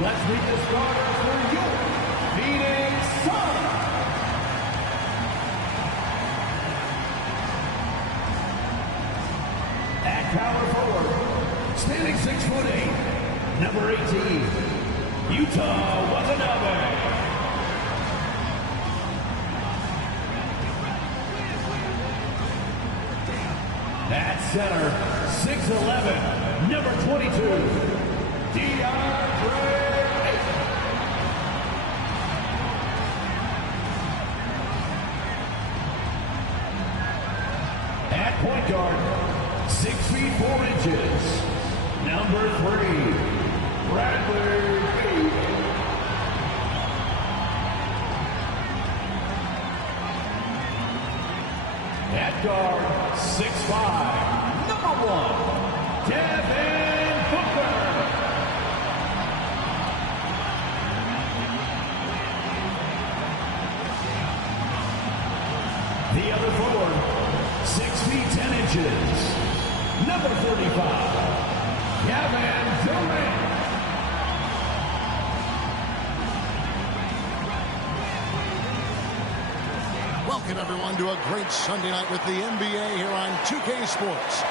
Let's meet the starters for your Phoenix Suns. At power forward, standing 6'8", number 18, Utah Watanabe. At center, 6'11", number 22, DeAndre Ayton. At point guard, 6 feet 4 inches, number 3, Bradley Beal. At guard, 6'5", number 1, Devin Booker. The other forward, 6 feet 10 inches, number 45, Kevin Durant. Welcome, everyone, to a great Sunday night with the NBA here on 2K Sports.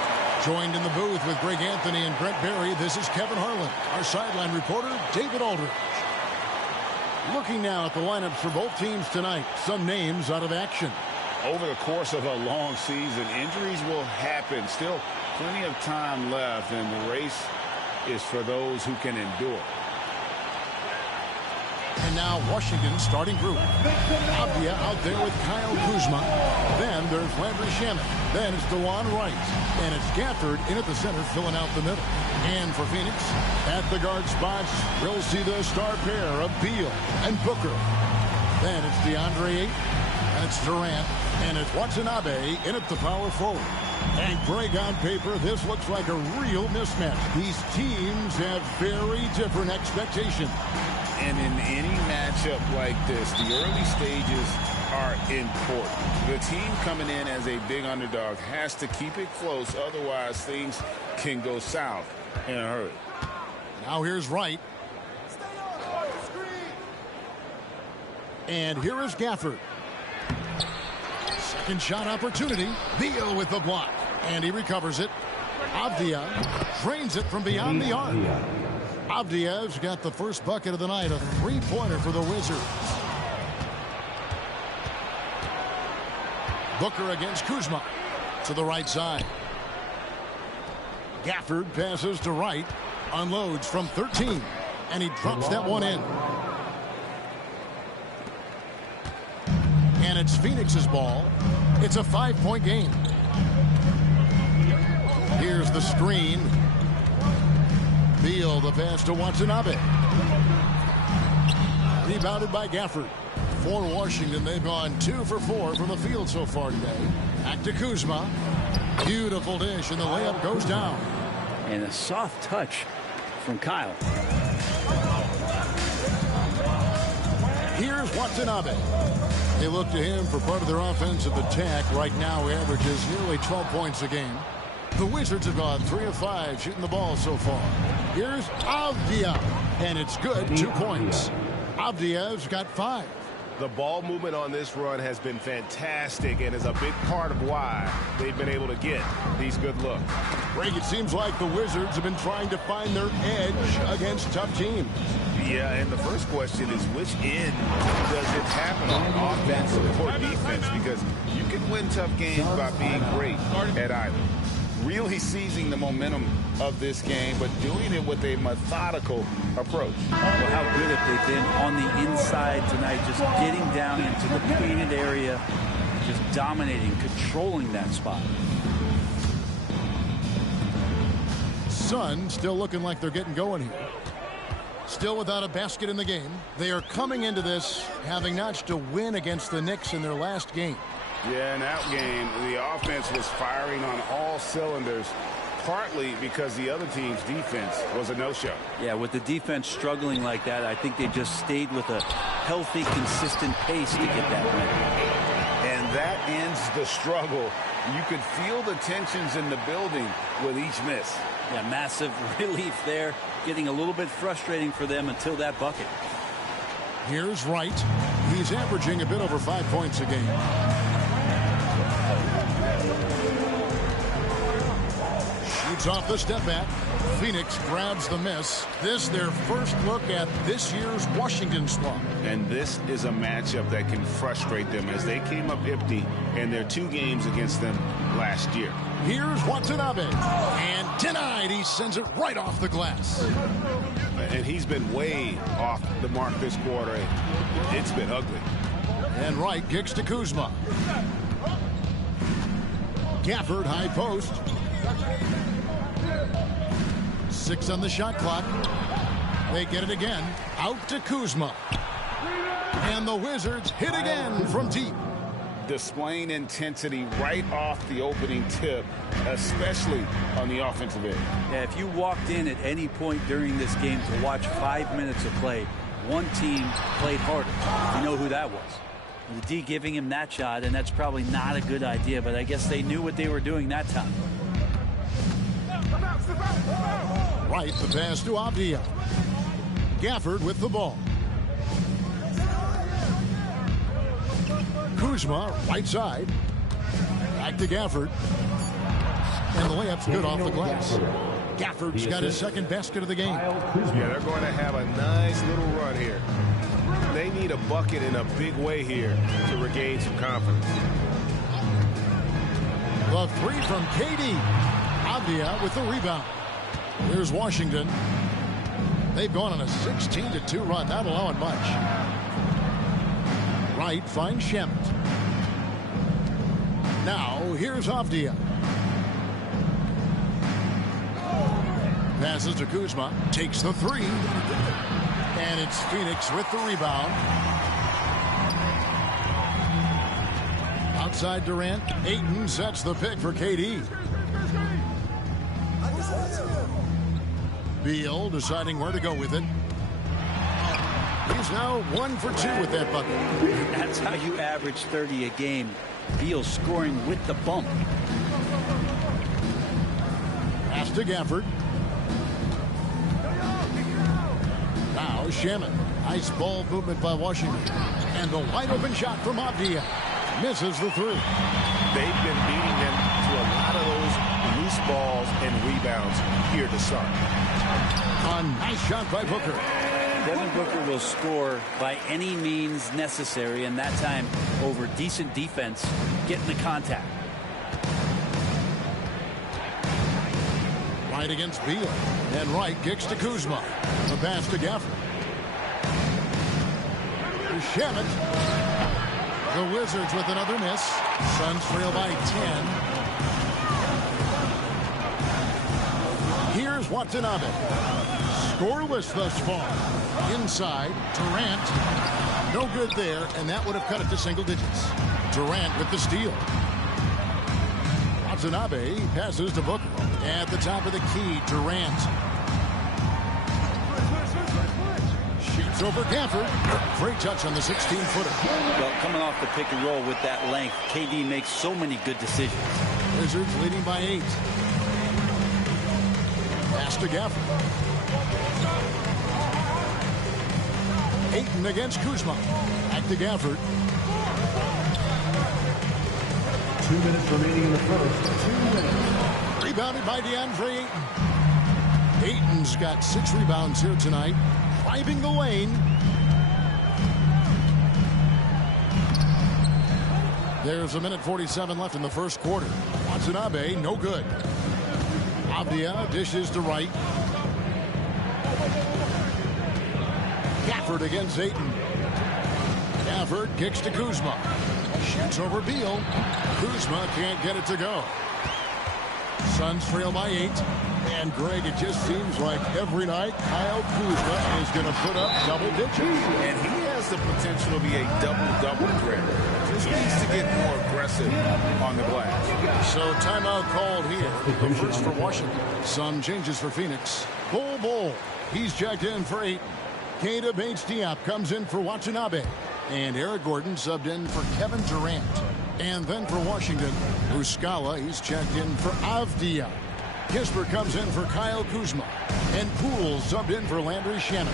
Joined in the booth with Greg Anthony and Brent Barry, this is Kevin Harlan. Our sideline reporter, David Aldridge. Looking now at the lineups for both teams tonight, some names out of action. Over the course of a long season, injuries will happen. Still plenty of time left, and the race is for those who can endure. And now Washington's starting group. Avdia out there with Kyle Kuzma. Then there's Landry Shamet. Then it's DeLon Wright. And it's Gafford in at the center filling out the middle. And for Phoenix, at the guard spots, we'll see the star pair of Beal and Booker. Then it's DeAndre Ayton. And it's Durant. And it's Watanabe in at the power forward. And Greg, on paper, this looks like a real mismatch. These teams have very different expectations. And in any matchup like this, the early stages are important. The team coming in as a big underdog has to keep it close, otherwise things can go south in a hurry. Now here's Wright. And here is Gafford. Second shot opportunity. Beal with the block. And he recovers it. Avdia drains it from beyond the arc. Avdia's got the first bucket of the night, a three-pointer for the Wizards. Booker against Kuzma to the right side. Gafford passes to Wright, unloads from 13, and he drops that one in. And it's Phoenix's ball. It's a 5-point game. Here's the screen. Beal, the pass to Watanabe. Rebounded by Gafford. For Washington, they've gone 2 for 4 from the field so far today. Back to Kuzma. Beautiful dish, and the layup goes down. And a soft touch from Kyle. Here's Watanabe. They look to him for part of their offensive attack. Right now, he averages nearly 12 points a game. The Wizards have gone 3 of 5 shooting the ball so far. Here's Avdia, and it's good, 2 points. Avdia's got 5. The ball movement on this run has been fantastic and is a big part of why they've been able to get these good looks. Greg, it seems like the Wizards have been trying to find their edge against tough teams. Yeah, and the first question is, which end does it happen on, offense or defense? Because you can win tough games by being great at either. Really seizing the momentum of this game, but doing it with a methodical approach. Well, how good have they been on the inside tonight, just getting down into the painted area, just dominating, controlling that spot. Suns still looking like they're getting going here. Still without a basket in the game. They are coming into this having notched a win against the Knicks in their last game. Yeah, in that game, the offense was firing on all cylinders, partly because the other team's defense was a no-show. Yeah, with the defense struggling like that, I think they just stayed with a healthy, consistent pace to get that win. And that ends the struggle You could feel the tensions in the building with each miss. Yeah, massive relief there. Getting a little bit frustrating for them until that bucket. Here's Wright. He's averaging a bit over 5 points a game. Shoots off the step back. Phoenix grabs the miss. This their first look at this year's Washington squad. And this is a matchup that can frustrate them as they came up empty in their 2 games against them last year. Here's Watanabe. And denied. He sends it right off the glass. And he's been way off the mark this quarter. It's been ugly. And Wright kicks to Kuzma. Gafford, high post. 6 on the shot clock. They get it again. Out to Kuzma. And the Wizards hit again from deep. Displaying intensity right off the opening tip, especially on the offensive end. Yeah, if you walked in at any point during this game to watch 5 minutes of play, one team played harder. You know who that was. The D giving him that shot, and that's probably not a good idea, but I guess they knew what they were doing that time. Right, the pass to Avdia. Gafford with the ball. Kuzma, right side. Back to Gafford. And the layup's good off the glass. Gafford's got his second basket of the game. Yeah, they're going to have a nice little run here. They need a bucket in a big way here to regain some confidence. The 3 from KD. Avdia with the rebound. Here's Washington. They've gone on a 16-2 run, not allowing much. Wright finds Shemet. Now, here's Avdia. Passes to Kuzma. Takes the 3. And it's Phoenix with the rebound. Outside Durant. Ayton sets the pick for KD. Beal deciding where to go with it. He's now 1 for 2 with that bucket. That's how you average 30 a game. Beal scoring with the bump. Pass to Gafford. Now Shemet. Nice ball movement by Washington. And the wide open shot from Avdia. Misses the 3. They've been beating them to a lot of those loose balls and rebounds here to start. A nice shot by Booker. Devin Booker will score by any means necessary, and that time over decent defense, getting the contact. Right against Beal. And Wright kicks to Kuzma. The pass to Gafford. To Shemet. The Wizards with another miss. Suns trail by 10. Here's Watanabe. Scoreless thus far. Inside, Durant. No good there, and that would have cut it to single digits. Durant with the steal. Watanabe passes to Booker. At the top of the key, Durant. Shoots over Gafford. Great touch on the 16-footer. Well, coming off the pick and roll with that length, KD makes so many good decisions. Wizards leading by 8. Pass to Gafford. Ayton against Kuzma. Back to Gafford. 2 minutes remaining in the first. 2 minutes. Rebounded by DeAndre Ayton. Ayton's got 6 rebounds here tonight. Driving the lane. There's a minute 47 left in the first quarter. Watanabe, no good. Avdia dishes to Wright. Gafford against Ayton. Gafford kicks to Kuzma. Shoots over Beal. Kuzma can't get it to go. Suns trail by 8. And Greg, it just seems like every night Kyle Kuzma is going to put up double digits. And he has the potential to be a double-double threat. Just needs to get more aggressive on the glass. So timeout called here. The first for Washington. Some changes for Phoenix. Bull. He's checked in for Ayton. Keita Bates-Diop comes in for Watanabe. And Eric Gordon subbed in for Kevin Durant. And then for Washington, Muscala, he's checked in for Avdia. Kispert comes in for Kyle Kuzma. And Poole subbed in for Landry Shamet.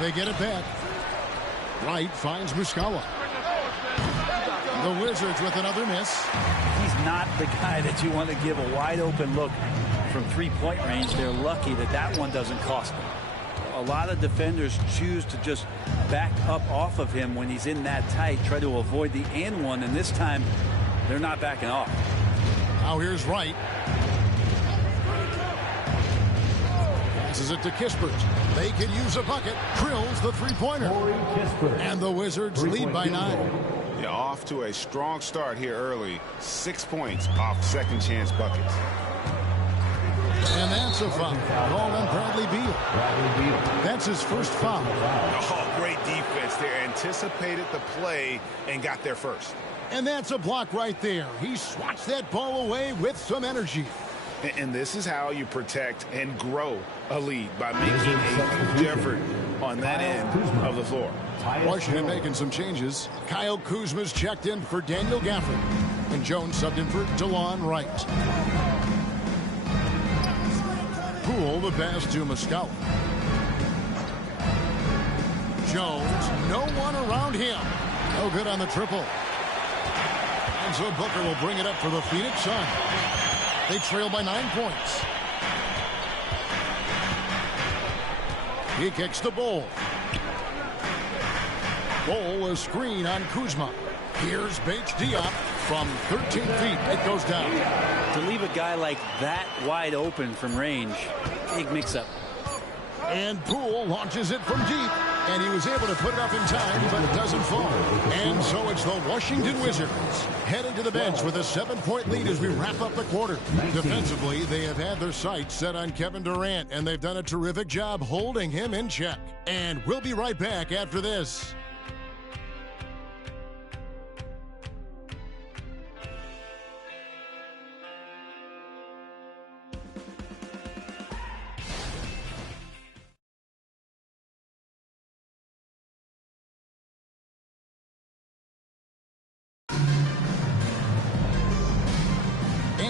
They get it back. Wright finds Muscala. The Wizards with another miss. He's not the guy that you want to give a wide open look from three-point range. They're lucky that that one doesn't cost them. A lot of defenders choose to just back up off of him when he's in that tight, try to avoid the and one, and this time they're not backing off. Now here's Wright. Passes it to Kispert. They could use a bucket. Drills the three-pointer. And the Wizards lead by 9. Yeah, off to a strong start here early. 6 points off second chance buckets. And that's a foul. Called on Bradley Beal. That's his first foul. Oh, great defense there. Anticipated the play and got there first. And that's a block right there. He swats that ball away with some energy. And this is how you protect and grow a lead, by making a huge effort on that end of the floor. Washington making some changes. Kyle Kuzma's checked in for Daniel Gafford. And Jones subbed in for DeLon Wright. Poole the pass to Muscala. Jones, no one around him. No good on the triple. And so Booker will bring it up for the Phoenix Suns. They trail by 9 points. He kicks the Bull. Bull a screen on Kuzma. Here's Bates Diop from 13 feet. It goes down. To leave a guy like that wide open from range, big mix-up. And Poole launches it from deep. And he was able to put it up in time, but it doesn't fall. And so it's the Washington Wizards heading to the bench with a 7-point lead as we wrap up the quarter. Defensively, they have had their sights set on Kevin Durant, and they've done a terrific job holding him in check. And we'll be right back after this.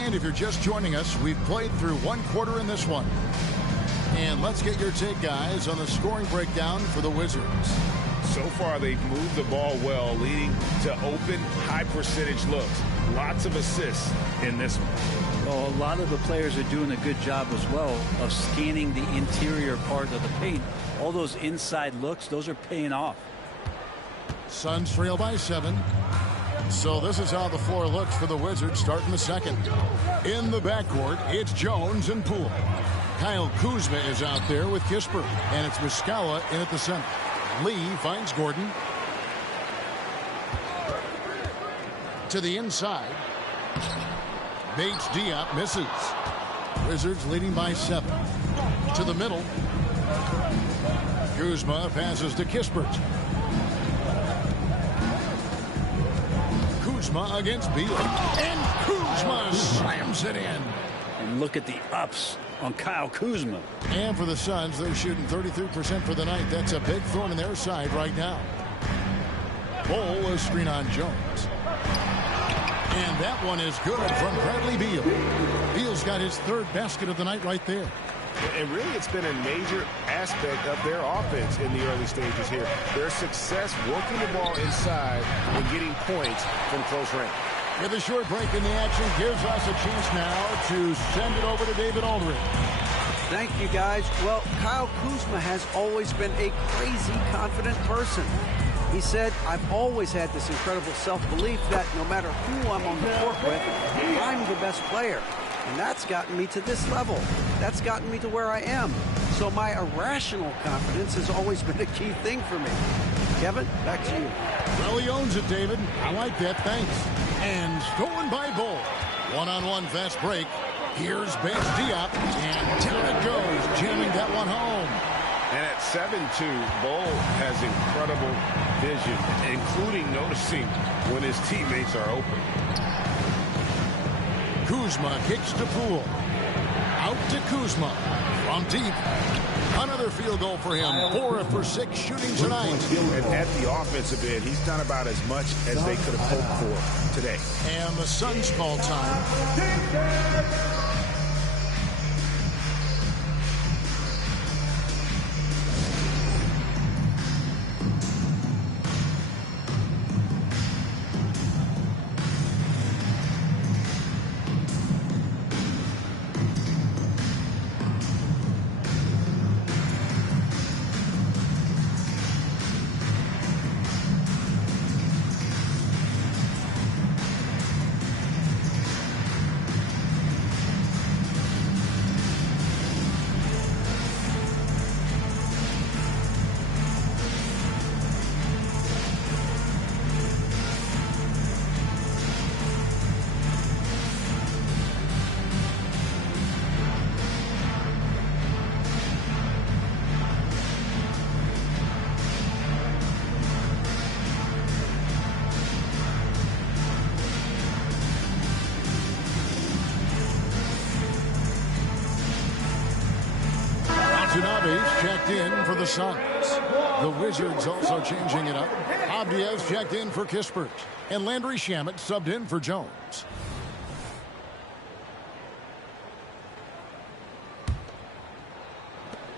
If you're just joining us, we've played through one quarter in this one. And let's get your take, guys, on the scoring breakdown for the Wizards. So far, they've moved the ball well, leading to open, high-percentage looks. Lots of assists in this one. Well, a lot of the players are doing a good job as well of scanning the interior part of the paint. All those inside looks, those are paying off. Suns trail by 7. So this is how the floor looks for the Wizards starting the second. In the backcourt, it's Jones and Poole. Kyle Kuzma is out there with Kispert, and it's Muscala in at the center. Lee finds Gordon. To the inside. Bates Diop misses. Wizards leading by 7. To the middle. Kuzma passes to Kispert. Kuzma against Beal. And Kuzma slams it in. And look at the ups on Kyle Kuzma. And for the Suns, they're shooting 33% for the night. That's a big thorn in their side right now. Bull a screen on Jones. And that one is good from Bradley Beal. Beal's got his 3rd basket of the night right there. And really, it's been a major aspect of their offense in the early stages here. Their success working the ball inside and getting points from close range. With a short break in the action, gives us a chance now to send it over to David Aldridge. Thank you, guys. Well, Kyle Kuzma has always been a crazy confident person. He said, I've always had this incredible self-belief that no matter who I'm on the court with, I'm the best player. And that's gotten me to this level. That's gotten me to where I am. So my irrational confidence has always been a key thing for me. Kevin, back to you. Well, he owns it, David. I like that. Thanks. And stolen by Bull. One-on-one fast break. Here's Bates Diop. And down it goes, jamming that one home. And at 7-2, Bull has incredible vision, including noticing when his teammates are open. Kuzma kicks to Poole. Out to Kuzma. From deep. Another field goal for him. 4 for 6 shooting tonight. And at the offensive end, he's done about as much as they could have hoped for today. And the Suns call time. Watabe's checked in for the Suns. The Wizards also changing it up. Abdias checked in for Kispert. And Landry Shamet subbed in for Jones.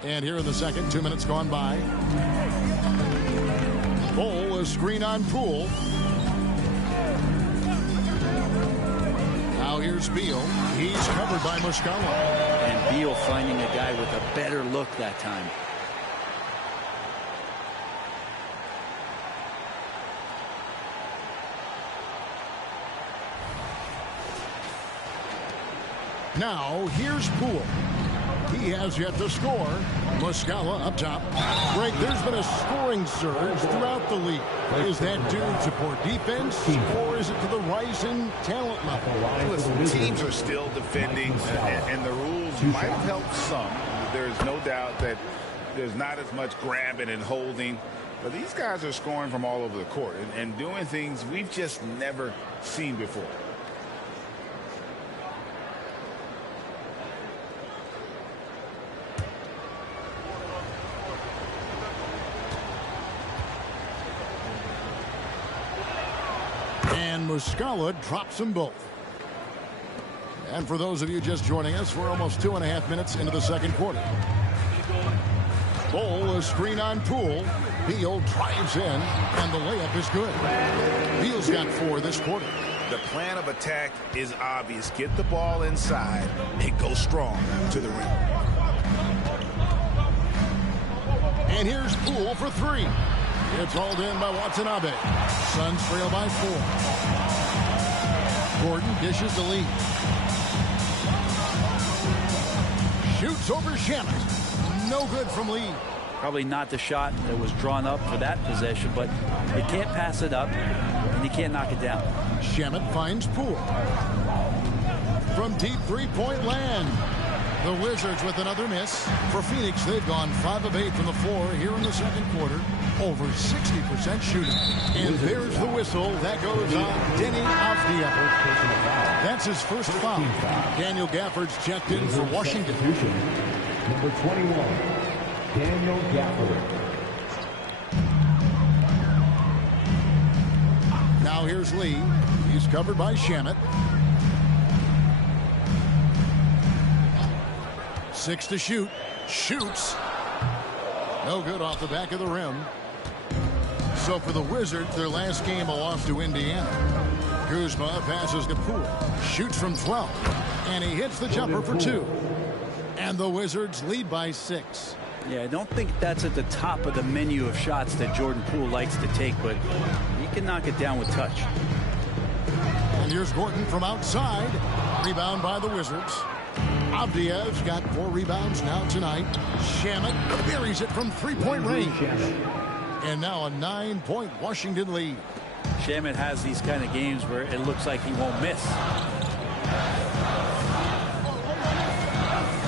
And here in the second, 2 minutes gone by. Bowl, a screen on Poole. Now here's Beal. He's covered by Muscala. And Beal finding a guy with a better look that time. Now here's Poole. He has yet to score. Muscala up top. Greg, there's been a scoring surge throughout the league. Is that due to poor defense, or is it to the rising talent level? Listen, teams are still defending, and the rules might have helped some. There's no doubt that there's not as much grabbing and holding. But these guys are scoring from all over the court and doing things we've just never seen before. And Muscala drops them both. And for those of you just joining us, we're almost 2.5 minutes into the second quarter. Bowl, a screen on Poole. Beal drives in, and the layup is good. Beal's got 4 this quarter. The plan of attack is obvious. Get the ball inside and go strong to the rim. And here's Poole for 3. It's hauled in by Watanabe. Suns trail by 4. Gordon dishes the lead. Shoots over Shamet. No good from Lee. Probably not the shot that was drawn up for that possession, but you can't pass it up, and you can't knock it down. Shamet finds Poole. From deep three-point land. The Wizards with another miss. For Phoenix, they've gone 5 of 8 from the floor here in the second quarter. Over 60% shooting. And there's the whistle. That goes on Denny Avdia. That's his first foul. Daniel Gafford's checked in for Washington. Number 21, Daniel Gafford. Now here's Lee. He's covered by Shamet. 6 to shoot. Shoots. No good off the back of the rim. So for the Wizards, their last game a loss to Indiana. Kuzma passes to Poole. Shoots from 12. And he hits the jumper for 2. And the Wizards lead by 6. Yeah, I don't think that's at the top of the menu of shots that Jordan Poole likes to take, but he can knock it down with touch. And here's Gordon from outside. Rebound by the Wizards. Abdia's got 4 rebounds now tonight. Shamet buries it from three-point range. And now a 9-point Washington lead. Shamet has these kind of games where it looks like he won't miss.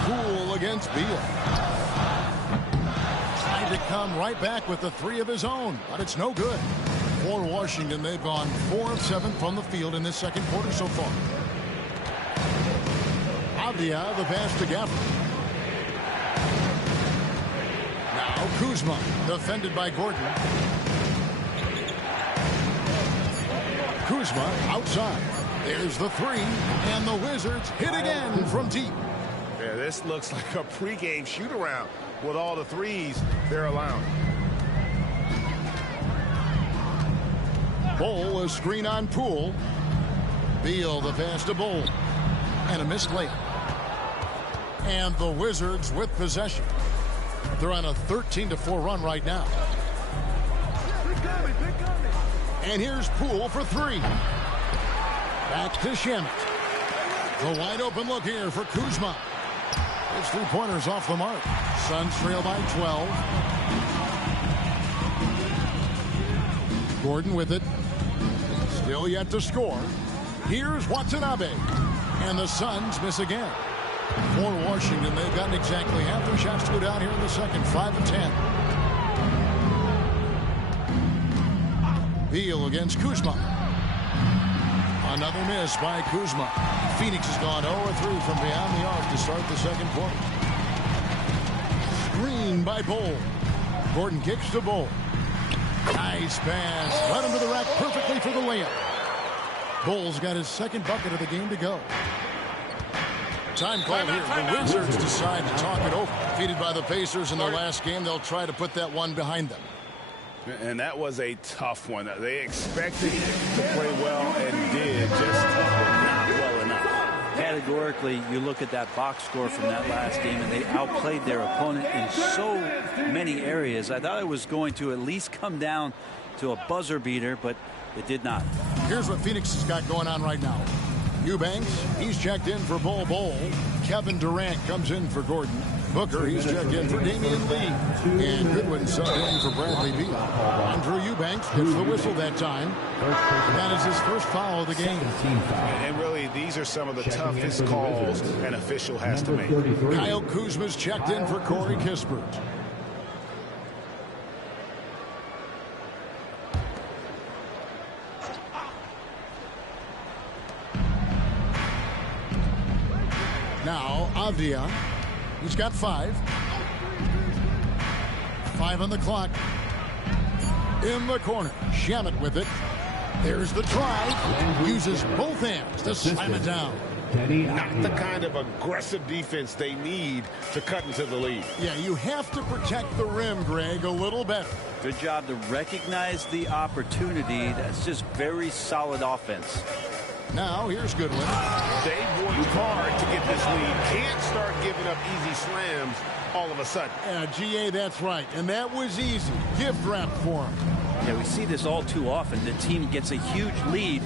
Poole against Beal. Trying to come right back with the 3 of his own, but it's no good. For Washington, they've gone 4 of 7 from the field in this second quarter so far. Avdia, the pass to Gafford. Now Kuzma, defended by Gordon. Kuzma outside. There's the three, and the Wizards hit again from deep. Yeah, this looks like a pregame shoot-around with all the threes they're allowing. Bol, a screen on Poole. Beal, the pass to Bol. And a missed layup. And the Wizards with possession. They're on a 13-4 run right now. And here's Poole for three. Back to Shamet. The wide open look here for Kuzma. His three-pointers off the mark. Suns trail by 12. Gordon with it. Still yet to score. Here's Watanabe. And the Suns miss again. For Washington, they've gotten exactly half their shots to go down here in the second. 5 of 10. Beal against Kuzma. Another miss by Kuzma. Phoenix has gone 0-3 from beyond the arc to start the second quarter. Screen by Bol. Gordon kicks to Bol. Nice pass. Led him to the rack perfectly for the layup. Bol's got his second bucket of the game to go. Time called here. The Wizards decide to talk it over. Defeated by the Pacers in the last game, they'll try to put that one behind them. And that was a tough one. They expected to play well and did, just not well enough. Categorically, you look at that box score from that last game, and they outplayed their opponent in so many areas. I thought it was going to at least come down to a buzzer beater, but it did not. Here's what Phoenix has got going on right now. Eubanks, he's checked in for Bol. Kevin Durant comes in for Gordon. Booker, he's checked in for Damian Lee. And Goodwin subbed in for Bradley Beal. Andrew Eubanks gets the whistle that time. That is his first foul of the game. And really, these are some of the toughest calls an official has to make. Kyle Kuzma's checked in for Corey Kispert. Now, Avdia, he's got 5. 5 on the clock. In the corner, Shamet with it. There's the try. Uses both hands to slam it down. Not the kind of aggressive defense they need to cut into the lead. Yeah, you have to protect the rim, Greg, a little better. Good job to recognize the opportunity. That's just very solid offense. Now, here's Goodwin. They've worked hard to get this lead. Can't start giving up easy slams all of a sudden. GA, that's right. And that was easy. Gift wrap for him. Yeah, we see this all too often. The team gets a huge lead,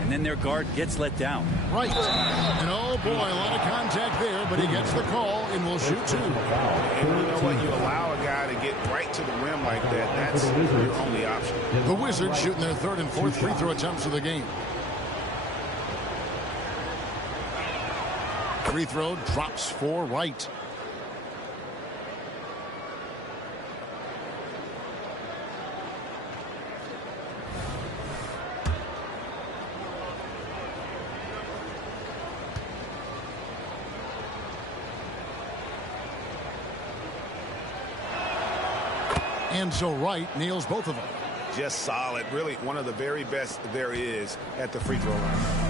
and then their guard gets let down. Right. And oh, boy, a lot of contact there, but he gets the call and will shoot 2. And you know what? You allow a guy to get right to the rim like that. That's your only option. The Wizards shooting their 3rd and 4th free throw attempts of the game. Free throw drops for Wright. And so Wright nails both of them. Just solid. Really one of the very best there is at the free throw line.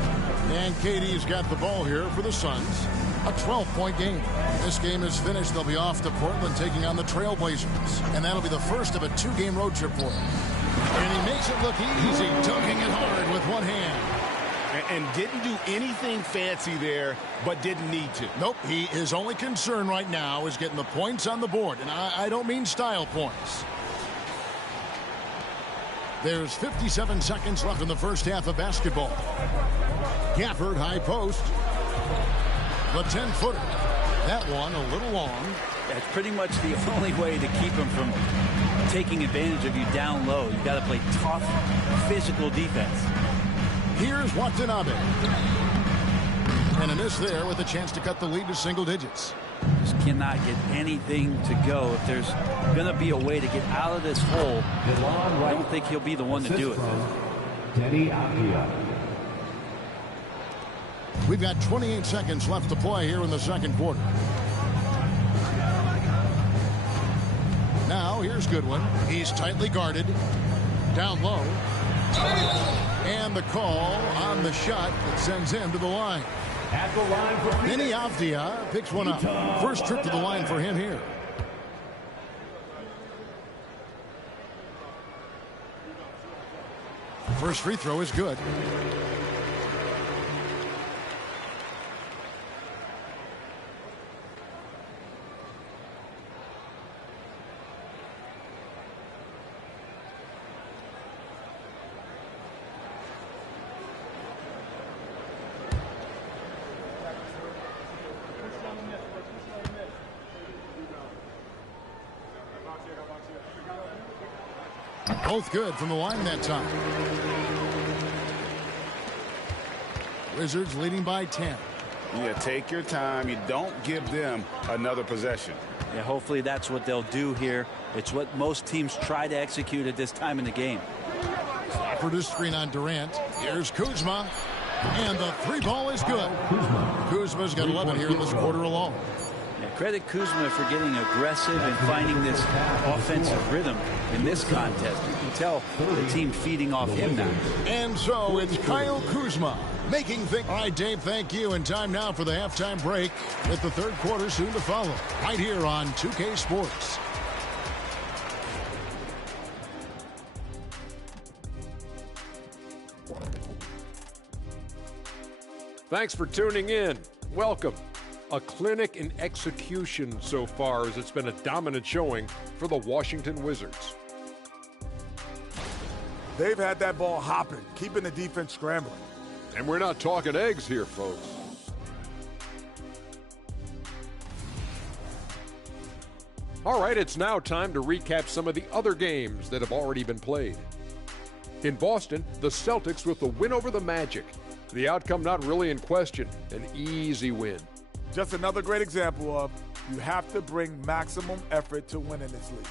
And KD's got the ball here for the Suns. A 12-point game. This game is finished. They'll be off to Portland taking on the Trailblazers. And that'll be the first of a 2-game road trip for him. And he makes it look easy, dunking it hard with one hand. And didn't do anything fancy there, but didn't need to. Nope, his only concern right now is getting the points on the board. And I don't mean style points. There's 57 seconds left in the first half of basketball. Gafford, high post. The 10-footer. That one a little long. That's pretty much the only way to keep him from taking advantage of you down low. You got to play tough, physical defense. Here's Watanabe. And a miss there with a chance to cut the lead to single digits. Just cannot get anything to go. If there's going to be a way to get out of this hole, I don't think he'll be the one to do it. We've got 28 seconds left to play here in the second quarter. Now, here's Goodwin. He's tightly guarded. Down low. And the call on the shot that sends him to the line. At the line for Vinny Avdia picks one up. First trip to the line for him here. First free throw is good. Both good from the line that time. Wizards leading by 10. Yeah, take your time. You don't give them another possession. Yeah, hopefully that's what they'll do here. It's what most teams try to execute at this time in the game. For the screen on Durant. Here's Kuzma. And the three ball is good. Kuzma's got 11 here in this quarter alone. Yeah, credit Kuzma for getting aggressive and finding this offensive rhythm in this contest. You can tell the team feeding off him now. And so it's Kyle Kuzma making things. All right, Dave, thank you. And time now for the halftime break with the third quarter soon to follow. Right here on 2K Sports. Thanks for tuning in. Welcome. A clinic in execution so far, as it's been a dominant showing for the Washington Wizards. They've had that ball hopping, keeping the defense scrambling. And we're not talking eggs here, folks. All right, it's now time to recap some of the other games that have already been played. In Boston, the Celtics with the win over the Magic. The outcome not really in question, an easy win. Just another great example of you have to bring maximum effort to win in this league.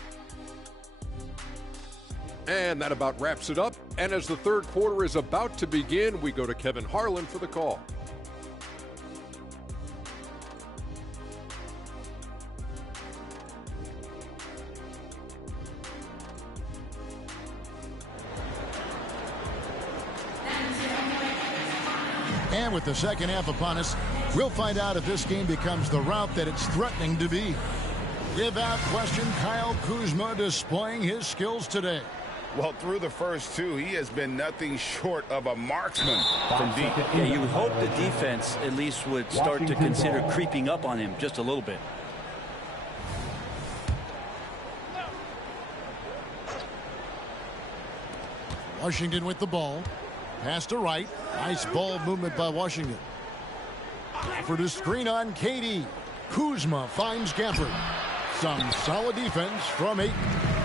And that about wraps it up. And as the third quarter is about to begin, we go to Kevin Harlan for the call. And with the second half upon us, we'll find out if this game becomes the route that it's threatening to be. Without question, Kyle Kuzma displaying his skills today. Well, through the first two, he has been nothing short of a marksman from deep. Yeah, you would hope the defense at least would start to consider creeping up on him just a little bit. Washington with the ball. Pass to right. Nice ball movement by Washington. For the screen on KD. Kuzma finds Gafford. Some solid defense from 8.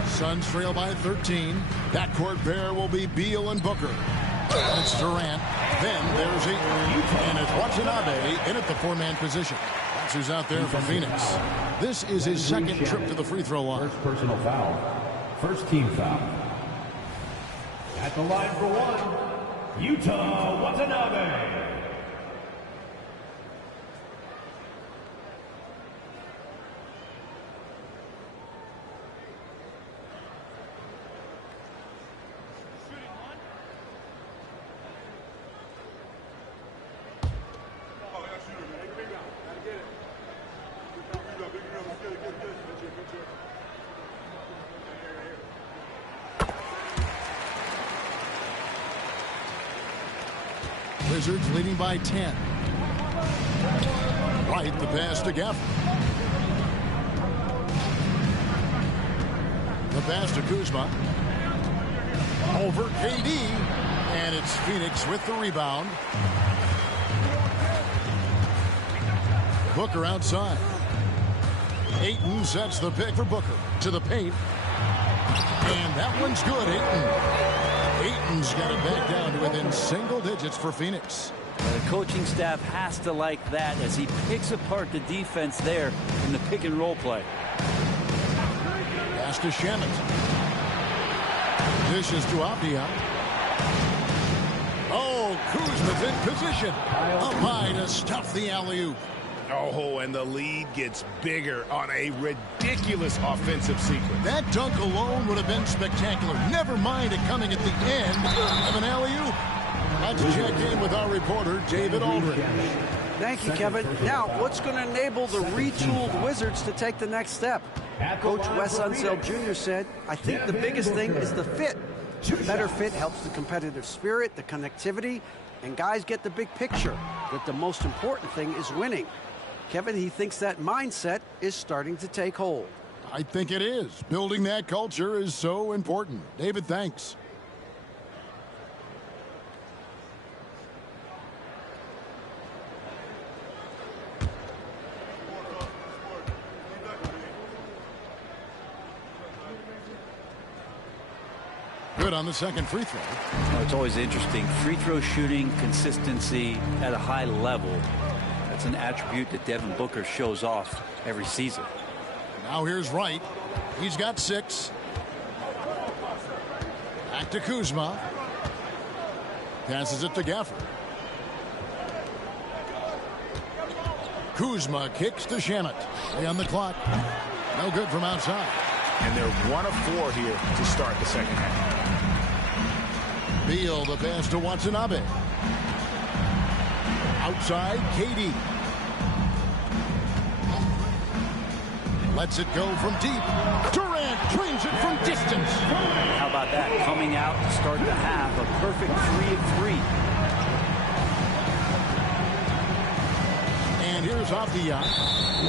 Suns trail by 13. Backcourt pair will be Beal and Booker. It's Durant. Then there's Ayton. And it's Watanabe in at the 4-man position. That's who's out there from Phoenix. This is his second trip to the free throw line. First personal foul. First team foul. At the line for one, Utah Watanabe. Wizards leading by 10. Right, the pass to Gafford. The pass to Kuzma. Over KD. And it's Phoenix with the rebound. Booker outside. Ayton sets the pick for Booker. To the paint. And that one's good, Ayton. Ayton's got it back down to within single digits for Phoenix. The coaching staff has to like that as he picks apart the defense there in the pick and roll play. Pass to Shamet. Dishes to Avdia. Oh, Kuzma's in position. Up high to stuff the alley-oop. Oh, and the lead gets bigger on a ridiculous offensive sequence. That dunk alone would have been spectacular. Never mind it coming at the end of an alley-oop. Let's check in with our reporter, David Aldridge. Thank you, Kevin. Now, what's going to enable the retooled Wizards to take the next step? Coach Wes Unseld Jr. said, I think the biggest thing is the fit. Better fit helps the competitive spirit, the connectivity, and guys get the big picture that the most important thing is winning. Kevin, he thinks that mindset is starting to take hold. I think it is. Building that culture is so important. David, thanks. Good on the second free throw. It's always interesting. Free throw shooting, consistency at a high level. That's an attribute that Devin Booker shows off every season. Now here's Wright. He's got 6. Back to Kuzma. Passes it to Gafford. Kuzma kicks to Shamet. Stay on the clock. No good from outside. And they're 1 of 4 here to start the second half. Beal, the pass to Watanabe. Outside, KD. Lets it go from deep. Durant trains it from distance. How about that? Coming out to start the half, a perfect 3 of 3. And here's Avdia.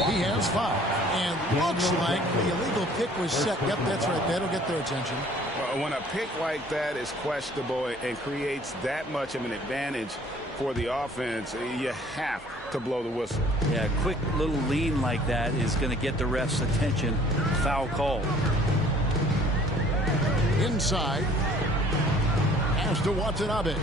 He has 5. And looks like the illegal pick was set. Yep, that's right. That'll get their attention. Well, when a pick like that is questionable and creates that much of an advantage for the offense, you have to blow the whistle. Yeah, a quick little lean like that is going to get the ref's attention. Foul call. Inside. Pass to Watanabe.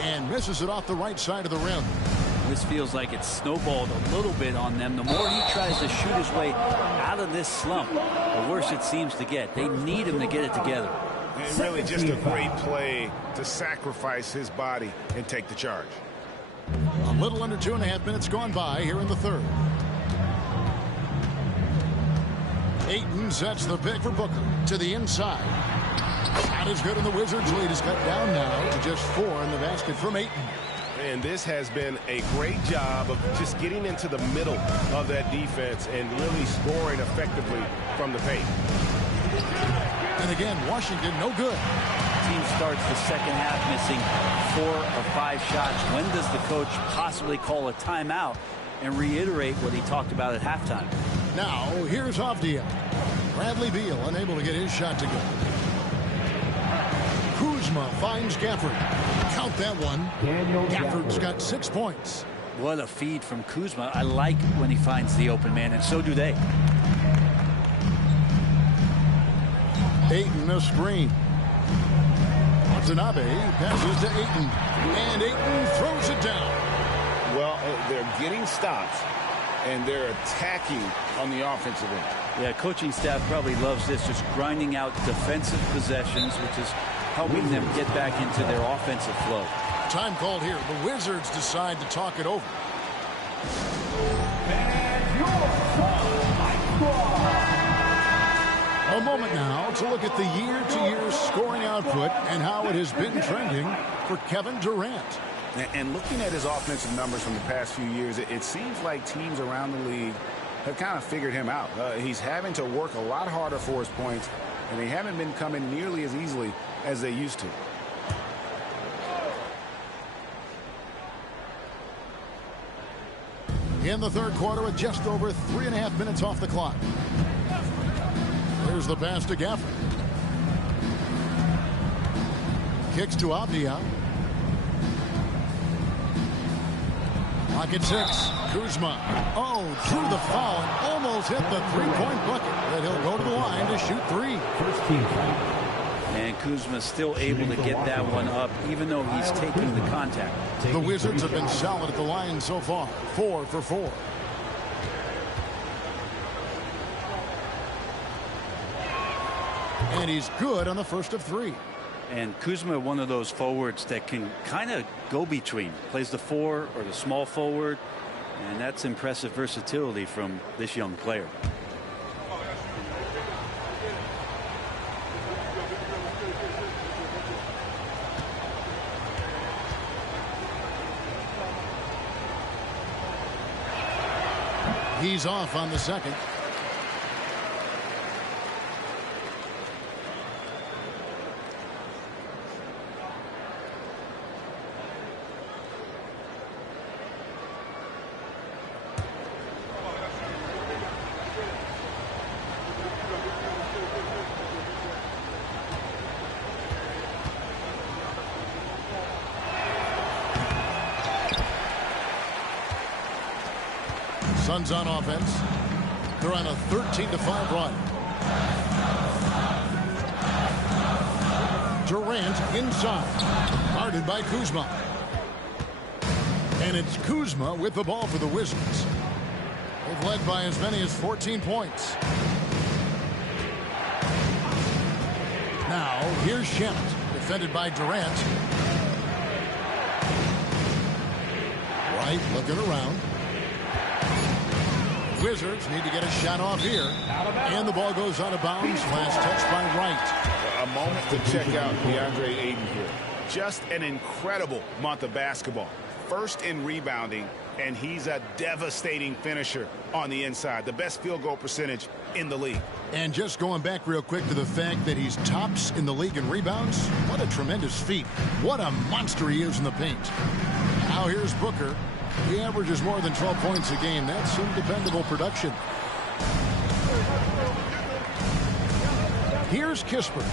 And misses it off the right side of the rim. This feels like it's snowballed a little bit on them. The more he tries to shoot his way out of this slump, the worse it seems to get. They need him to get it together. And really just a great play to sacrifice his body and take the charge. A little under 2.5 minutes gone by here in the third. Ayton sets the pick for Booker to the inside. Shot is good, and the Wizards' lead is cut down now to just 4 in the basket from Ayton. And this has been a great job of just getting into the middle of that defense and really scoring effectively from the paint. And again, Washington no good. Team starts the second half missing 4 of 5 shots. When does the coach possibly call a timeout and reiterate what he talked about at halftime? Now, here's Avdia. Bradley Beal unable to get his shot to go. Kuzma finds Gafford. Count that one. Gafford's got 6 points. What a feed from Kuzma. I like when he finds the open man, and so do they. Ayton a screen. Watanabe passes to Ayton. And Ayton throws it down. Well, they're getting stops, and they're attacking on the offensive end. Yeah, coaching staff probably loves this, just grinding out defensive possessions, which is helping them get back into their offensive flow. Time called here. The Wizards decide to talk it over. A moment now to look at the year-to-year scoring output and how it has been trending for Kevin Durant. And looking at his offensive numbers from the past few years, it seems like teams around the league have kind of figured him out. He's having to work a lot harder for his points, and they haven't been coming nearly as easily as they used to. In the third quarter with just over 3.5 minutes off the clock. There's the pass to Gafford. Kicks to Avdia. Clock at 6. Kuzma. Oh, drew the foul and almost hit the three-point bucket. But he'll go to the line to shoot 3. First team foul. And Kuzma's still able to get that one up, even though he's taking the contact. The Wizards have been solid at the line so far. 4 for 4. And he's good on the first of 3. And Kuzma, one of those forwards that can kind of go between, plays the 4 or the small forward, and that's impressive versatility from this young player. He's off on the second. Suns on offense. They're on a 13-5 run. Durant inside. Guarded by Kuzma. And it's Kuzma with the ball for the Wizards. They've led by as many as 14 points. Now, here's Shamet, defended by Durant. Wright looking around. Wizards need to get a shot off here. And the ball goes out of bounds. Last touch by Wright. A moment to check out DeAndre Ayton here. Just an incredible month of basketball. First in rebounding, and he's a devastating finisher on the inside. The best field goal percentage in the league. And just going back real quick to the fact that he's tops in the league in rebounds. What a tremendous feat. What a monster he is in the paint. Now here's Booker. He averages more than 12 points a game. That's some dependable production. Here's Kispert.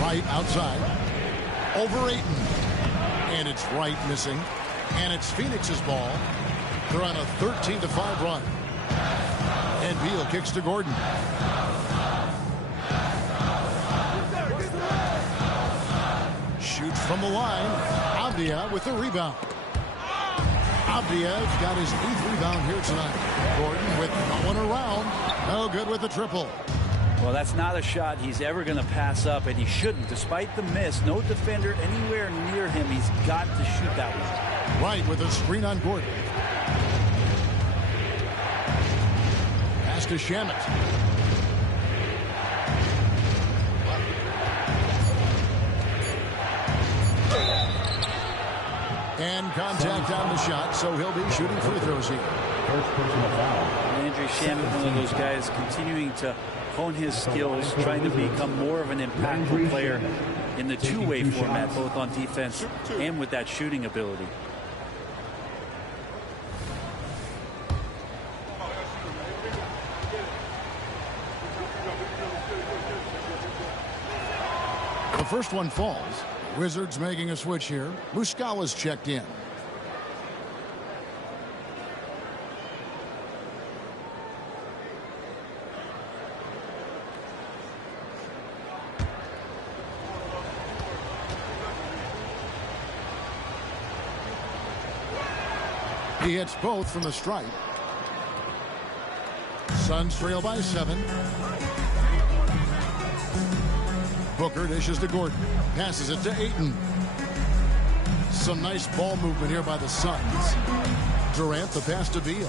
Wright outside. Over Ayton. And it's Wright missing. And it's Phoenix's ball. They're on a 13-5 run. And Beal kicks to Gordon. Shoots from the line. Avdia with the rebound. Avdia's got his 8th rebound here tonight. Gordon with no one around. No good with the triple. Well, that's not a shot he's ever going to pass up, and he shouldn't. Despite the miss, no defender anywhere near him. He's got to shoot that one. Wright with a screen on Gordon. Pass to Shamet. And contact on the shot, so he'll be shooting free throws here. First personal foul. Andrew Shamet, one of those guys continuing to hone his skills, trying to become more of an impactful player in the two-way format, both on defense and with that shooting ability. The first one falls. Wizards making a switch here. Muscala's checked in. He hits both from the stripe. Suns trail by 7. Booker dishes to Gordon. Passes it to Ayton. Some nice ball movement here by the Suns. Durant the pass to Beal.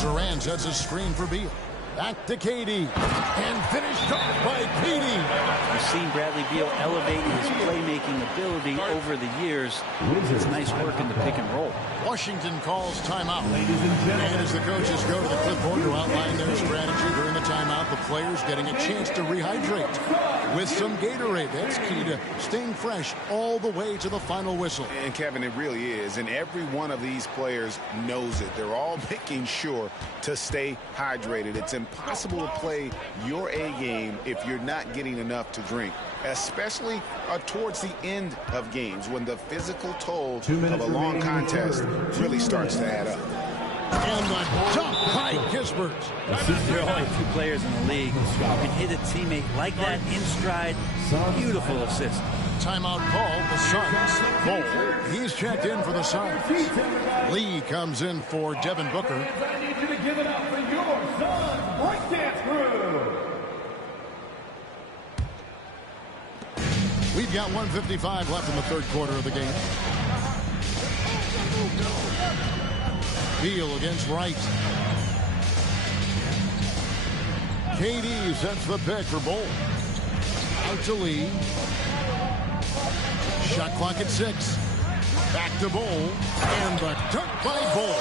Durant sets a screen for Beal. Back to KD. And finished off by KD. We've seen Bradley Beal elevating his playmaking ability over the years. It's nice work in the pick and roll. Washington calls timeout. And as the coaches go to the clipboard to outline their strategy during the timeout, the players getting a chance to rehydrate with some Gatorade. That's key to staying fresh all the way to the final whistle. And Kevin, it really is. And every one of these players knows it. They're all making sure to stay hydrated. It's impossible to play your A game if you're not getting enough to drink, especially towards the end of games when the physical toll of a long contest really starts to add up. And the dunk by Kispert. There are only 2 players in the league who can hit a teammate like that in stride. Beautiful assist. Timeout called the Suns. Bol, he's checked in for the Suns. Lee comes in for Devin Booker. I need you to give it up for your Suns breakdance crew. We've got 1:55 left in the third quarter of the game. Beal against Wright. KD sets the pick for Bol. Out to Lee. Shot clock at 6. Back to Bol. And the dunk by Bol.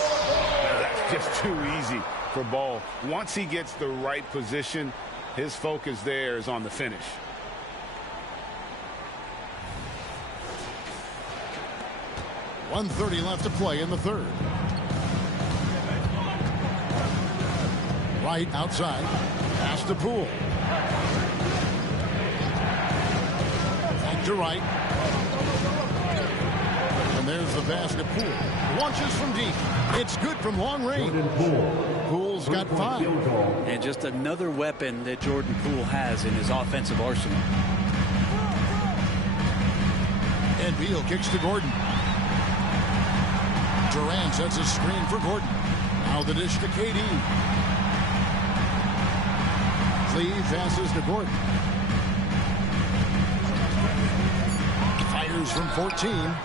That's just too easy for Bol. Once he gets the right position, his focus there is on the finish. .130 left to play in the third. Right outside. Pass to Poole. Back to Wright. And there's the basket. Poole launches from deep. It's good from long range. Poole's got 5. And just another weapon that Jordan Poole has in his offensive arsenal. And Beal kicks to Gordon. Durant sets a screen for Gordon. Now the dish to KD. Lee passes to Gordon. Fires from 14.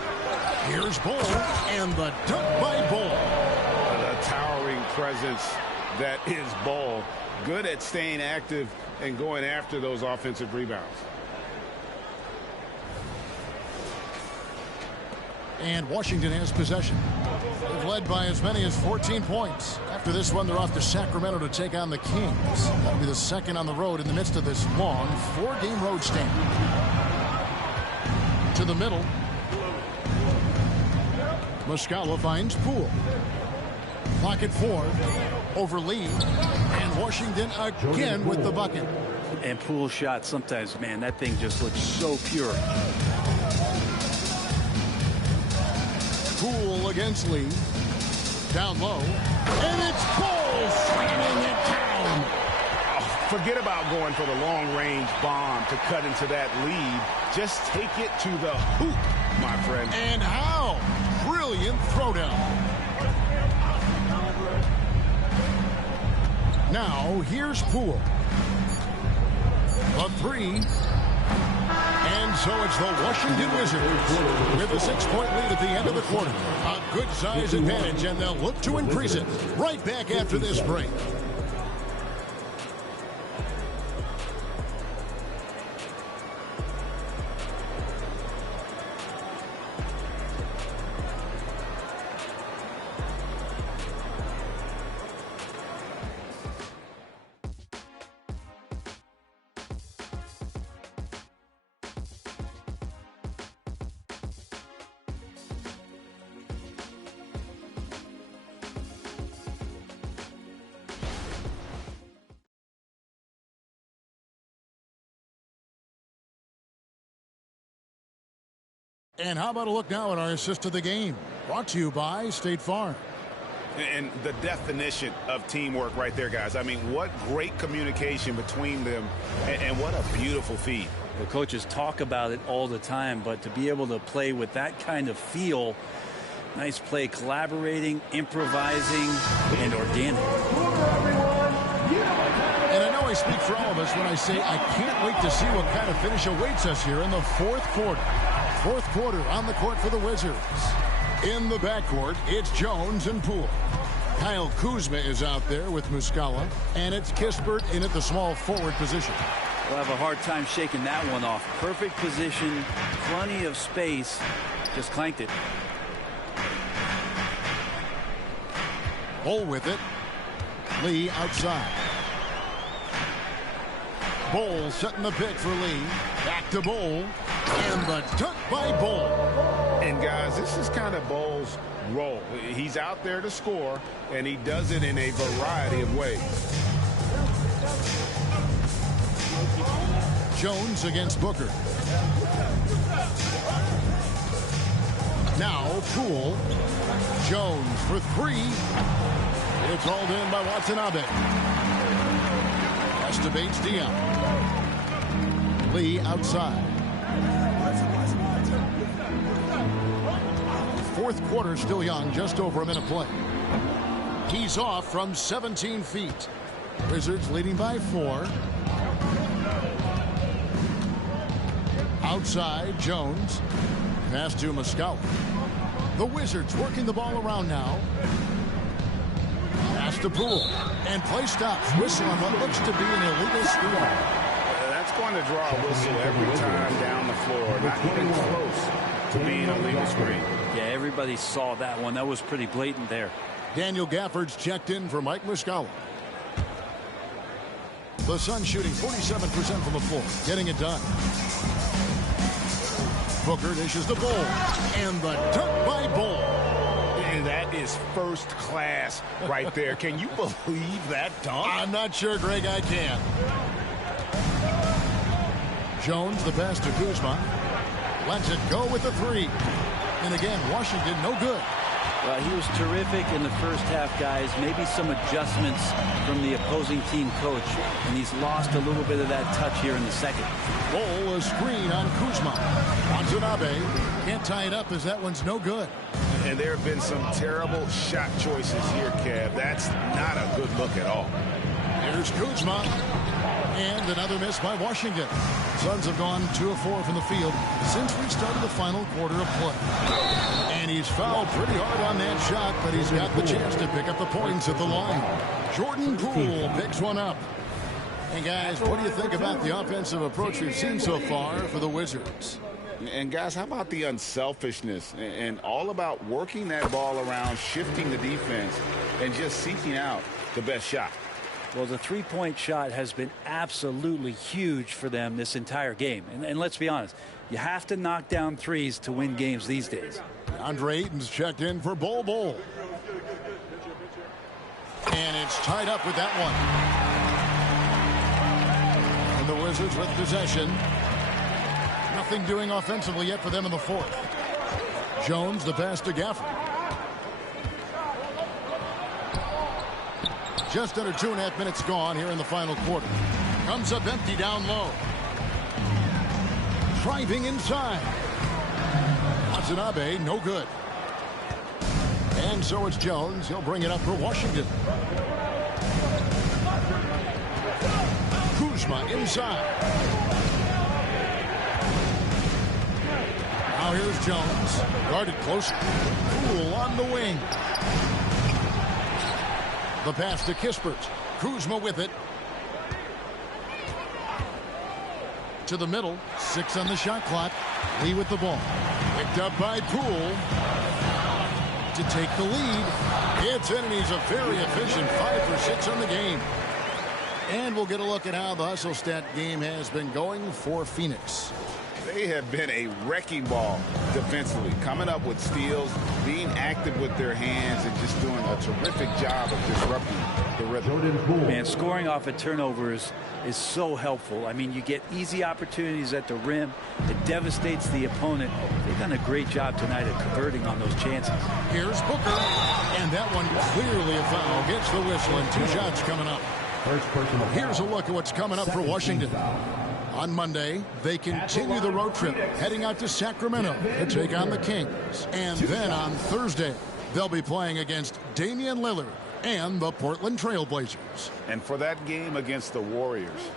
Here's Bol. And the dunk by Bol. The towering presence that is Bol. Good at staying active and going after those offensive rebounds. And Washington has possession. They've led by as many as 14 points. After this one, they're off to Sacramento to take on the Kings. That'll be the second on the road in the midst of this long 4-game road stand. To the middle. Muscala finds Poole. Clock at 4. Over Lee. And Washington again with the bucket. And Poole's shot, sometimes, man, that thing just looks so pure. Poole against Lee. Down low. And it's Bol slamming it down. Oh, forget about going for the long-range bomb to cut into that lead. Just take it to the hoop, my friend. And how? Brilliant throwdown. Now, here's Poole. A 3. And so it's the Washington Wizards with a 6-point lead at the end of the quarter. A good size advantage, and they'll look to increase it. Right back after this break. And how about a look now at our assist of the game? Brought to you by State Farm. And the definition of teamwork right there, guys. I mean, what great communication between them, and what a beautiful feed. The coaches talk about it all the time, but to be able to play with that kind of feel, nice play, collaborating, improvising, and organic. And I know I speak for all of us when I say I can't wait to see what kind of finish awaits us here in the fourth quarter. Fourth quarter on the court for the Wizards. In the backcourt, it's Jones and Poole. Kyle Kuzma is out there with Muscala, and it's Kispert in at the small forward position. We'll have a hard time shaking that one off. Perfect position, plenty of space, just clanked it. Bol with it. Lee outside. Bol setting the pick for Lee. Back to Bol. And the dunk by Bol. And guys, this is kind of Bol's role. He's out there to score, and he does it in a variety of ways. Jones against Booker. Now Poole. Jones for 3. It's hauled in by Watanabe. Pass to Bates Dion. Lee outside. Fourth quarter still young, just over a minute play. He's off from 17 feet. Wizards leading by 4. Outside, Jones. Pass to Muscala. The Wizards working the ball around now. Pass to Poole. And play stops. Whistle on what looks to be an illegal screen. That's going to draw a whistle every time down the floor. Not even close to being a legal screen. Yeah, everybody saw that one. That was pretty blatant there. Daniel Gafford's checked in for Mike Muscala. The Suns shooting 47% from the floor, getting it done. Booker dishes the Bull, and the dunk by Bull. And that is first class right there. Can you believe that dunk? I'm not sure, Greg, I can. Jones, the pass to Kuzma. Lets it go with the 3. And again, Washington, no good. He was terrific in the first half, guys. Maybe some adjustments from the opposing team coach, and he's lost a little bit of that touch here in the second. Bull, a screen on Kuzma. Watanabe can't tie it up as that one's no good. And there have been some terrible shot choices here, Kev. That's not a good look at all. Here's Kuzma. And another miss by Washington. Suns have gone 2 of 4 from the field since we started the final quarter of play. And he's fouled pretty hard on that shot, but he's got the chance to pick up the points at the line. Jordan Poole picks one up. And guys, what do you think about the offensive approach we've seen so far for the Wizards? And guys, how about the unselfishness and all about working that ball around, shifting the defense, and just seeking out the best shot? Well, the three-point shot has been absolutely huge for them this entire game. And let's be honest, you have to knock down threes to win games these days. Andre Ayton's checked in for Bull. And it's tied up with that one. And the Wizards with possession. Nothing doing offensively yet for them in the fourth. Jones, the pass to Gafford. Just under 2.5 minutes gone here in the final quarter. Comes up empty down low. Driving inside. Watanabe, no good. And so it's Jones. He'll bring it up for Washington. Kuzma inside. Now here's Jones. Guarded close. Poole on the wing. The pass to Kispert. Kuzma with it. To the middle. 6 on the shot clock. Lee with the ball. Picked up by Poole. To take the lead. It's in, and he's a very efficient 5 for 6 on the game. And we'll get a look at how the hustle stat game has been going for Phoenix. They have been a wrecking ball defensively, coming up with steals, being active with their hands, and just doing a terrific job of disrupting the rhythm. Man, scoring off of turnovers is so helpful. I mean, you get easy opportunities at the rim. It devastates the opponent. They've done a great job tonight at converting on those chances. Here's Booker, and that one clearly a foul. Gets the whistle, and 2 shots coming up. Here's a look at what's coming up for Washington. On Monday, they continue the road trip, heading out to Sacramento to take on the Kings. And then on Thursday, they'll be playing against Damian Lillard and the Portland Trail Blazers. And for that game against the Warriors,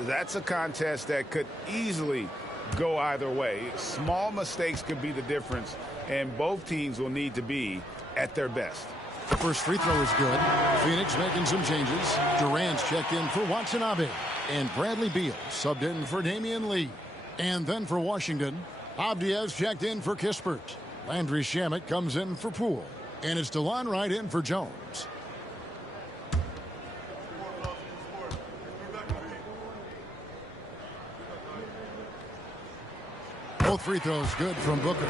that's a contest that could easily go either way. Small mistakes could be the difference, and both teams will need to be at their best. The first free throw is good. Phoenix making some changes. Durant's checked in for Watanabe. And Bradley Beal subbed in for Damian Lee. And then for Washington, Avdia's checked in for Kispert. Landry Shamet comes in for Poole. And it's DeLon Wright in for Jones. Both free throws good from Booker.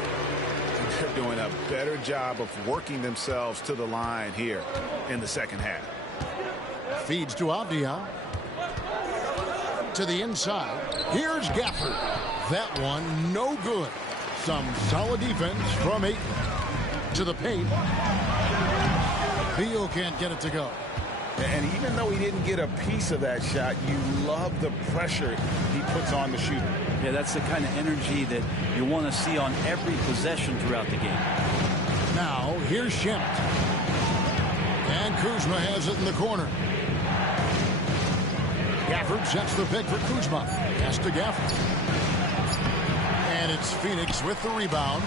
They're doing a better job of working themselves to the line here in the second half. Feeds to Avdia. To the inside. Here's Gafford. That one no good. Some solid defense from Ayton. To the paint. Beal can't get it to go. And even though he didn't get a piece of that shot, you love the pressure he puts on the shooter. Yeah, that's the kind of energy that you want to see on every possession throughout the game. Now, here's Shemet. And Kuzma has it in the corner. Gafford sets the pick for Kuzma. Pass to Gafford. And it's Phoenix with the rebound.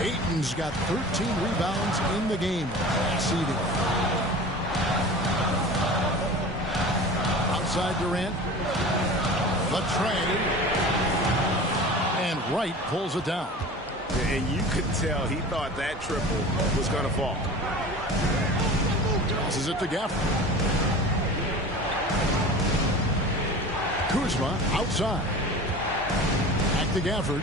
Ayton's got 13 rebounds in the game. Seeding. Outside Durant. The trade. And Wright pulls it down. And you could tell he thought that triple was going to fall. Passes it to Gafford. Kuzma outside. Back to Gafford.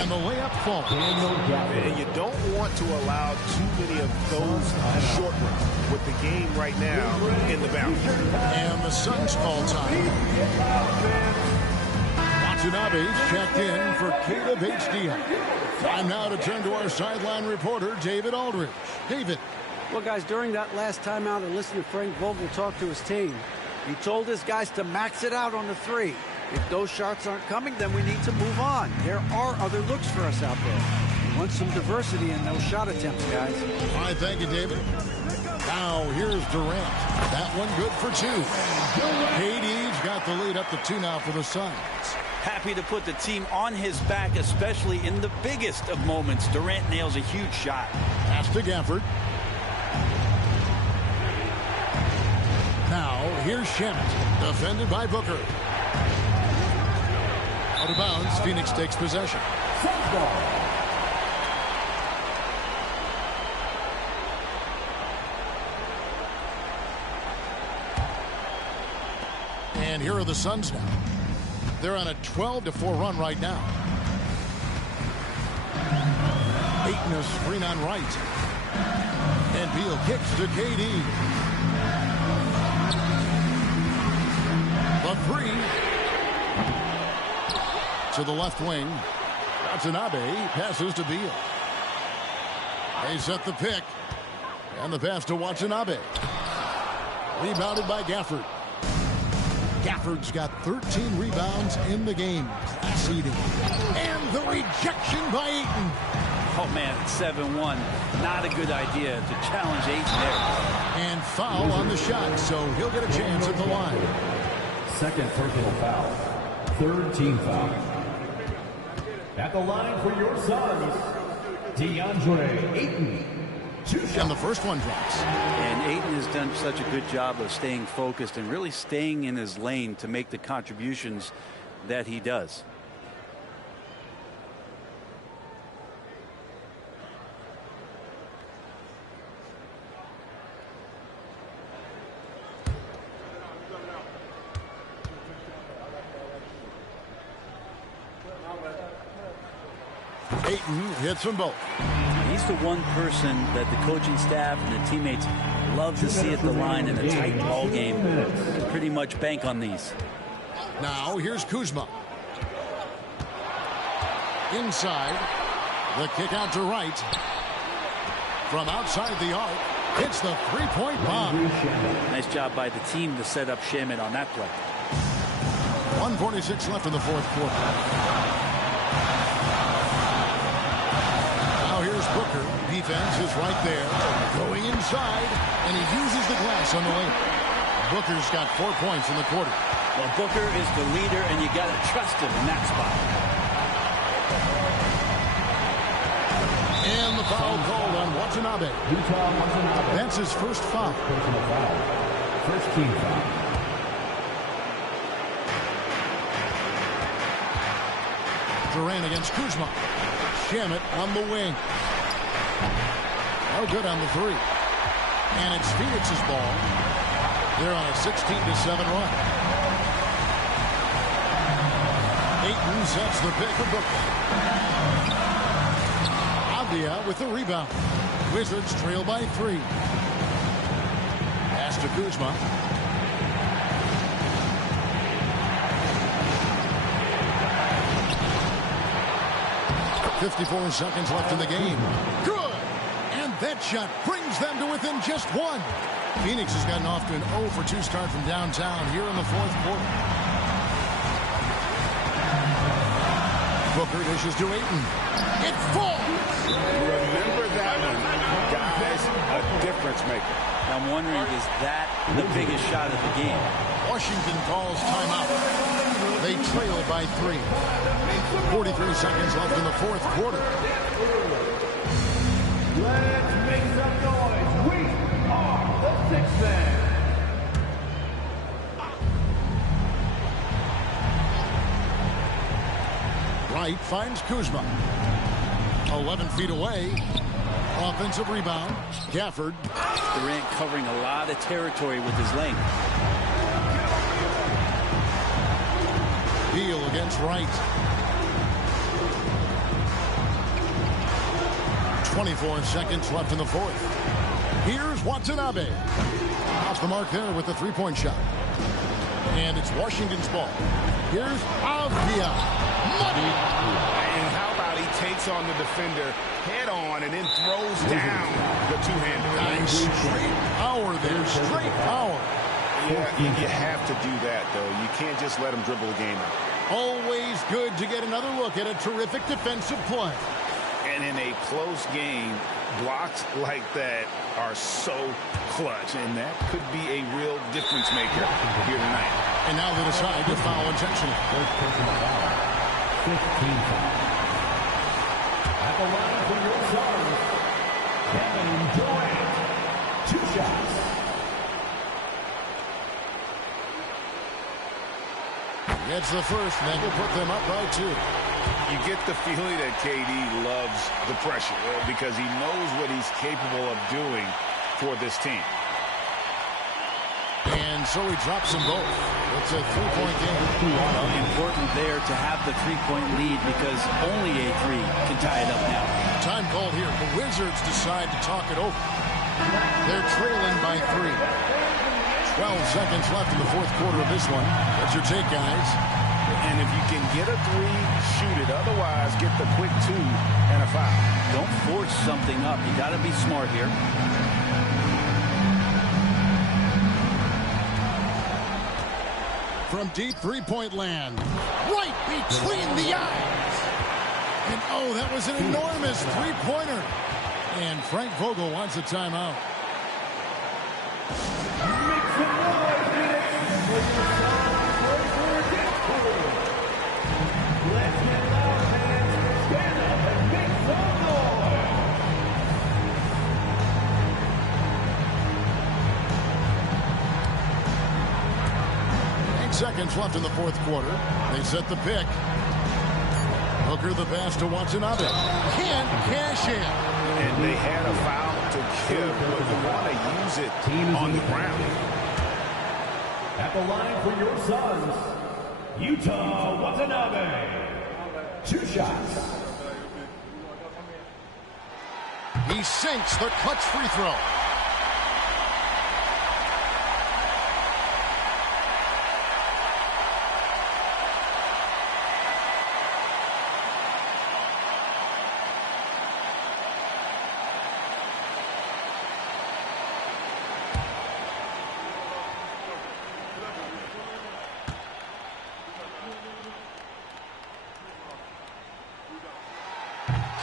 And the layup falls. And you don't want to allow too many of those short ones with the game right now in the bounce. And the Suns call time. Watanabe's checked in for Caleb H. Time now to turn to our sideline reporter, David Aldridge. David. Well, guys, during that last timeout, I listened to Frank Vogel talk to his team. He told his guys to max it out on the three. If those shots aren't coming, then we need to move on. There are other looks for us out there. We want some diversity in those shot attempts, guys. All right, thank you, David. Now, here's Durant. That one good for two. KD's got the lead up to 2 now for the Suns. Happy to put the team on his back, especially in the biggest of moments. Durant nails a huge shot. Pass to Gafford. Now, here's Shemet. Defended by Booker. Out of bounds, Phoenix takes possession. And here are the Suns now. They're on a 12-4 run right now. Ayton a screen on right. And Beal kicks to KD. The three. To the left wing. Watanabe passes to Beal. They set the pick. And the pass to Watanabe. Rebounded by Gafford. Gafford's got 13 rebounds in the game. Class eating. And the rejection by Ayton. Oh, man, 7-1. Not a good idea to challenge Ayton there. And foul on the shot, so he'll get a chance at the line. Second personal foul. Third team foul. At the line for your Suns, DeAndre Ayton. And the first one drops. And Ayton has done such a good job of staying focused and really staying in his lane to make the contributions that he does. Ayton hits them both. He's the one person that the coaching staff and the teammates love to see at the line in a tight ball game. Pretty much bank on these. Now here's Kuzma. Inside. The kick out to right. From outside the arc. Hits the three-point bomb. Nice job by the team to set up Shemet on that play. 1:46 left in the fourth quarter. Now here's Booker. Defense is right there. Going inside. And he uses the glass on the lane. Booker's got 4 points in the quarter. Well, Booker is the leader, and you got to trust him in that spot. And the foul called on Watanabe. That's his first foul. First team foul. Durant against Kuzma. Shemet on the wing. No good on the three. And it's Phoenix's ball. They're on a 16-7 run. Ayton sets the pick for Booker. Avdia with the rebound. Wizards trail by 3. Pass to Kuzma. .54 seconds left in the game. Good! And that shot brings them to within just one. Phoenix has gotten off to an 0 for 2 start from downtown here in the fourth quarter. Booker dishes to Ayton. It falls! Remember that one, guys, a difference maker. I'm wondering, is that the biggest shot of the game? Washington calls timeout. They trail by 3. 43 seconds left in the fourth quarter. Let's make some noise. We are the sixth man. Wright finds Kuzma. 11 feet away. Offensive rebound. Gafford. Durant covering a lot of territory with his length. Beal against Wright. 24 seconds left in the fourth. Here's Watanabe. Off the mark there with the three-point shot. And it's Washington's ball. Here's Avdia. Money! And how about he takes on the defender head on and then throws down the two-hander. Nice straight power there. Straight power. Yeah, you have to do that, though. You can't just let him dribble the game out. Always good to get another look at a terrific defensive play. And in a close game, blocks like that are so clutch, and that could be a real difference maker here tonight. And now they decide to foul intentionally. 15 foul. At the line for your Suns, Kevin Durant. 2 shots. Gets the first, and that will put them up by 2. You get the feeling that KD loves the pressure because he knows what he's capable of doing for this team. And so he drops them both. It's a three-point game. Important there to have the three-point lead because only a 3 can tie it up now. Time called here. The Wizards decide to talk it over. They're trailing by 3. 12 seconds left in the fourth quarter of this one. What's your take, guys? And if you can get a 3, shoot it. Otherwise, get the quick 2 and a foul. Don't force something up. You got to be smart here. From deep three-point land. Right between the eyes. And, oh, that was an enormous three-pointer. And Frank Vogel wants a timeout. Seconds left in the fourth quarter. They set the pick. Hooker the pass to Watanabe. Can't cash in. And they had a foul to give, but you want to use it on the ground. At the line for your Suns, Yuta Watanabe. 2 shots. He sinks the clutch free throw.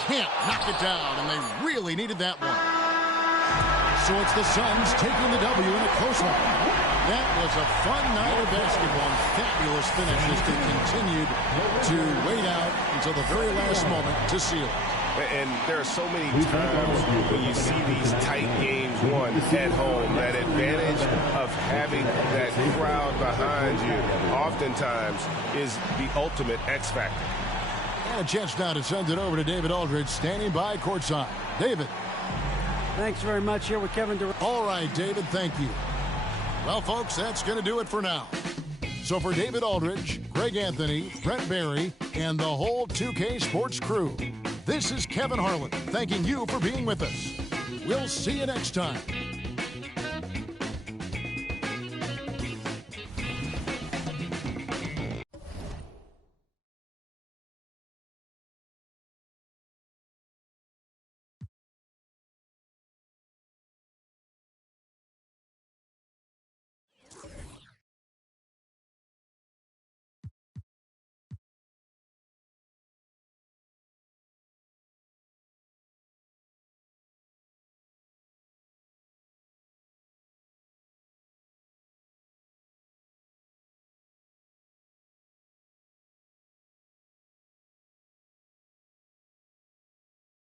Can't knock it down, and they really needed that one. So it's the Suns taking the W in a close one. That was a fun night of basketball, and fabulous finishes that continued to wait out until the very last moment to seal it. And there are so many times when you see these tight games won at home, that advantage of having that crowd behind you oftentimes is the ultimate X factor. And a chance now to send it over to David Aldridge, standing by courtside. David. Thanks very much. Here with Kevin Durant. All right, David, thank you. Well, folks, that's going to do it for now. So for David Aldridge, Greg Anthony, Brent Barry, and the whole 2K Sports crew, this is Kevin Harlan thanking you for being with us. We'll see you next time